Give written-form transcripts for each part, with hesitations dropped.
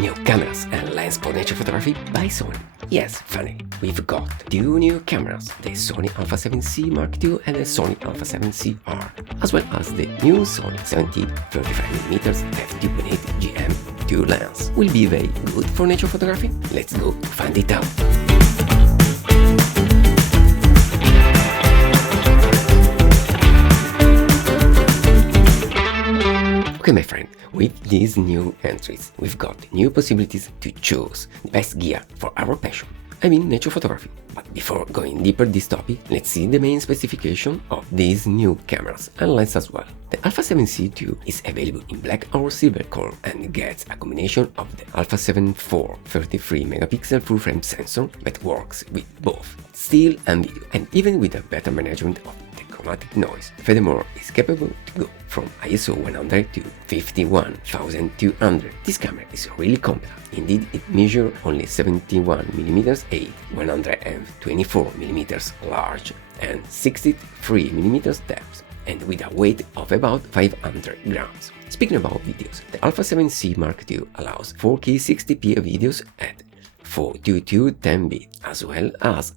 New cameras and lens for nature photography by Sony. Yes, finally, we've got two new cameras, the Sony A7CII Mark II and the Sony A7CR, as well as the new Sony 70-35mm f2.8 GM2 lens. Will be very good for nature photography? Let's go to find it out. Okay, my friend, with these new entries, we've got new possibilities to choose the best gear for our passion. I mean nature photography. But before going deeper this topic, let's see the main specification of these new cameras and lenses as well. The A7CII is available in black or silver color and gets a combination of the Alpha 7 IV 33MP full-frame sensor that works with both still and video, and even with a better management of the chromatic noise. Furthermore, it's capable to go from ISO 100 to 51,200. This camera is really compact. Indeed, it measures only 71mm 8, 124mm large, and 63mm depth, and with a weight of about 500 grams. Speaking about videos, the A7CII Mark II allows 4K 60p videos at 422 10-bit, as well as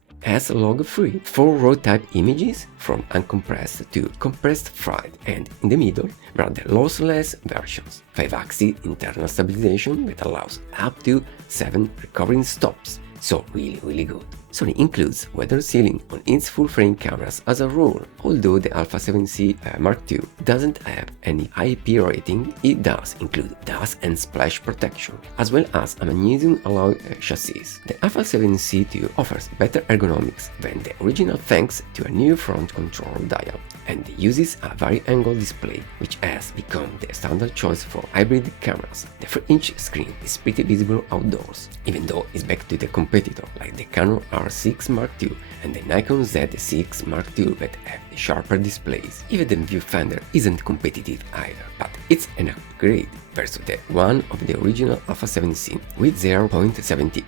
log-free 4 RAW type images from uncompressed to compressed file, and in the middle there are the lossless versions, 5-axis internal stabilization that allows up to 7 recovering stops, so really good. Sony includes weather sealing on its full-frame cameras as a rule. Although the A7CR Mark II doesn't have any IP rating, it does include dust and splash protection, as well as a magnesium alloy chassis. The A7CR offers better ergonomics than the original thanks to a new front control dial, and uses a vari-angle display, which has become the standard choice for hybrid cameras. The 3-inch screen is pretty visible outdoors, even though it's back to the competitor like the Canon R6 Mark II and the Nikon Z6 Mark II that have the sharper displays. Even the viewfinder isn't competitive either, but it's an upgrade versus the one of the original A7CII with 0.70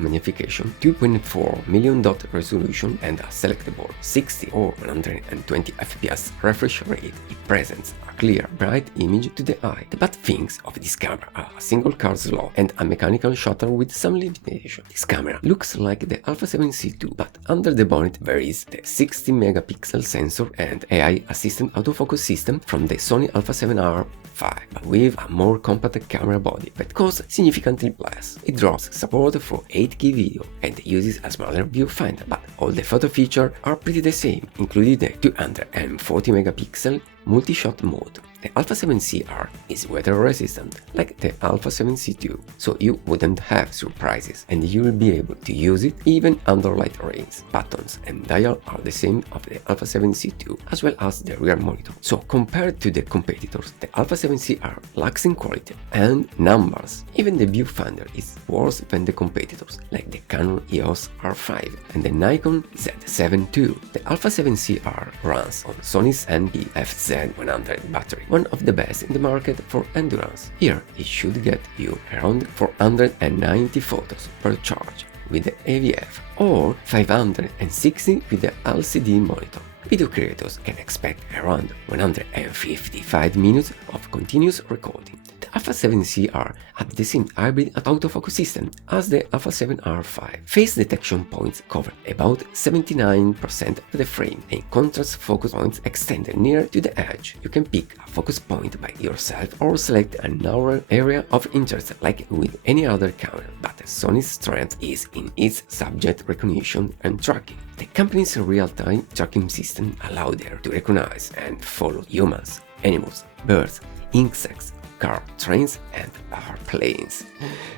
magnification, 2.4 million dot resolution, and a selectable 60 or 120 fps refresh rate. It presents a clear, bright image to the eye. The bad things of this camera are a single card slot and a mechanical shutter with some limitation. This camera looks like the A7CII, but under the bonnet there is the 60-megapixel sensor and AI assistant autofocus system from the Sony Alpha 7R 5, but with a more compact camera body that costs significantly less. It draws support for 8K video and uses a smaller viewfinder, but all the photo features are pretty the same, including the 240-megapixel multi-shot mode. The A7CR is weather resistant, like the A7CII, so you wouldn't have surprises, and you will be able to use it even under light rains. Buttons and dial are the same of the A7CII, as well as the rear monitor. So compared to the competitors, the A7CR lacks in quality and numbers. Even the viewfinder is worse than the competitors, like the Canon EOS R5 and the Nikon Z7 II. The A7CR runs on Sony's NP-FZ100 battery, one of the best in the market for endurance. Here it should get you around 490 photos per charge with the AVF, or 560 with the LCD monitor. Video creators can expect around 155 minutes of continuous recording. The A7CR had the same hybrid autofocus system as the A7R5. Face detection points cover about 79% of the frame, and contrast focus points extended near to the edge. You can pick a focus point by yourself or select a narrow area of interest like with any other camera, but Sony's strength is in its subject recognition and tracking. The company's real-time tracking system allows them to recognize and follow humans, animals, birds, insects, car, trains, and airplanes.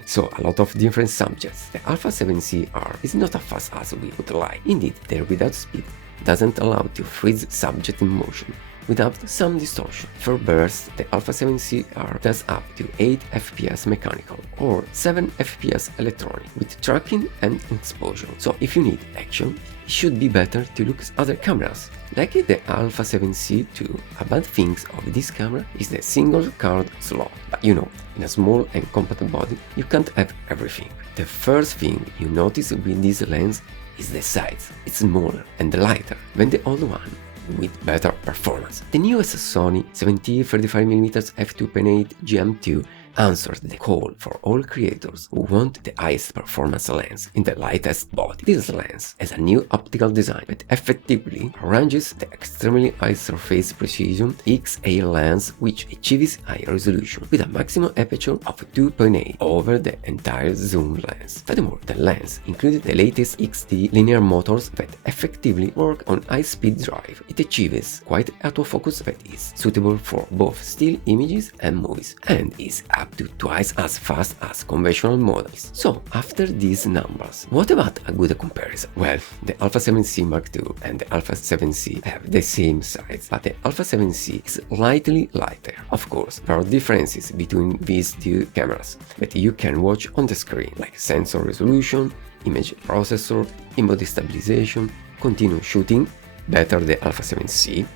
So a lot of different subjects. The A7CR is not as fast as we would like. Indeed, the without speed doesn't allow to freeze subject in motion without some distortion. For bursts, the A7CR does up to 8 fps mechanical or 7 fps electronic with tracking and exposure. So if you need action, it should be better to look at other cameras. Like the A7CII, a bad thing of this camera is the single card slot. But you know, in a small and compact body, you can't have everything. The first thing you notice with this lens is the size. It's smaller and lighter than the old one, with better performance. The newest Sony A7 35mm f2.8 GM2 answers the call for all creators who want the highest performance lens in the lightest body. This lens has a new optical design that effectively arranges the extremely high surface precision XA lens, which achieves high resolution with a maximum aperture of 2.8 over the entire zoom lens. Furthermore, the lens included the latest XD linear motors that effectively work on high-speed drive. It achieves quite autofocus that is suitable for both still images and movies, and is up to twice as fast as conventional models. So, after these numbers, what about a good comparison? Well, the Alpha 7C Mark II and the Alpha 7C have the same size, but the Alpha 7C is slightly lighter. Of course, there are differences between these two cameras that you can watch on the screen, like sensor resolution, image processor, in-body stabilization, continuous shooting, better the Alpha 7C,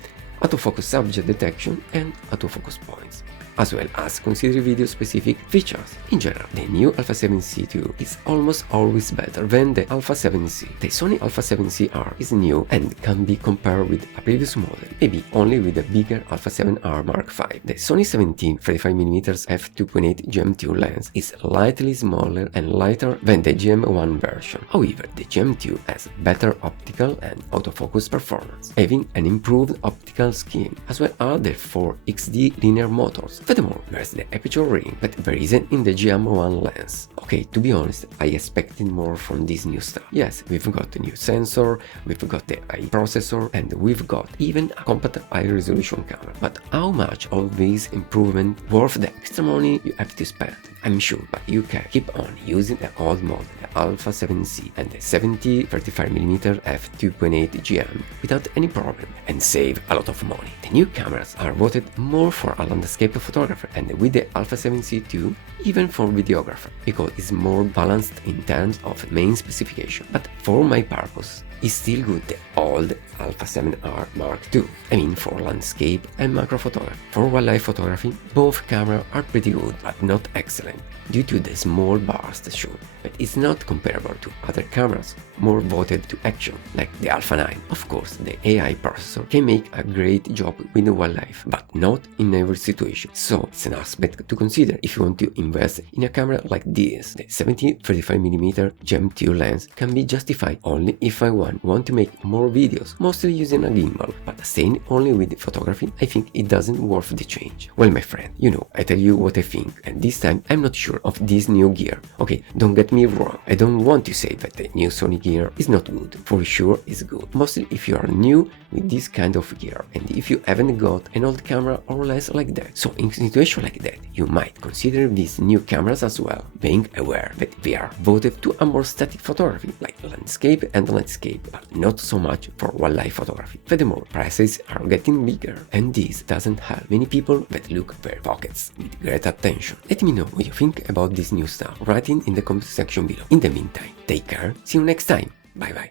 autofocus subject detection and autofocus points, as well as consider video-specific features. In general, the new Alpha 7C II is almost always better than the Alpha 7C. The Sony Alpha 7CR is new and can be compared with a previous model, maybe only with the bigger Alpha 7R Mark V. The Sony 35mm f2.8 GM2 lens is slightly smaller and lighter than the GM1 version. However, the GM2 has better optical and autofocus performance, having an improved optical scheme, as well as the 4 XD linear motors. Furthermore, there's the aperture ring that there isn't in the GM1 lens. Okay, to be honest, I expected more from this new stuff. Yes, we've got the new sensor, we've got the AI processor, and we've got even a compact high-resolution camera. But how much of these improvements worth the extra money you have to spend? I'm sure, but you can keep on using the old model, the Alpha 7C and the 35mm f2.8 GM without any problem and save a lot of money. The new cameras are voted more for a landscape photographer, and with the Alpha 7C II, even for videographer, because it's more balanced in terms of main specification. But for my purpose, it's still good the old Alpha 7R Mark II. I mean, for landscape and macro photography. For wildlife photography, both cameras are pretty good, but not excellent, due to the small burst shoot, but it's not comparable to other cameras more voted to action, like the Alpha 9. Of course, the AI processor can make a great job with the wildlife, but not in every situation, so it's an aspect to consider if you want to invest in a camera like this. The 35mm GM2 lens can be justified only if I want to make more videos, mostly using a gimbal, but staying only with photography, I think it doesn't worth the change. Well, my friend, you know, I tell you what I think, and this time I'm not sure of this new gear. Okay, don't get me wrong, I don't want to say that the new Sony gear is not good. For sure it's good, mostly if you are new with this kind of gear, and if you haven't got an old camera or less like that. So in a situation like that, you might consider these new cameras as well, being aware that they are voted to a more static photography, like landscape and landscape, but not so much for wildlife photography. Furthermore, prices are getting bigger, and this doesn't help many people that look at their pockets with great attention. Let me know what you think about this new stuff, writing in the comment section below. In the meantime, take care, see you next time, bye bye.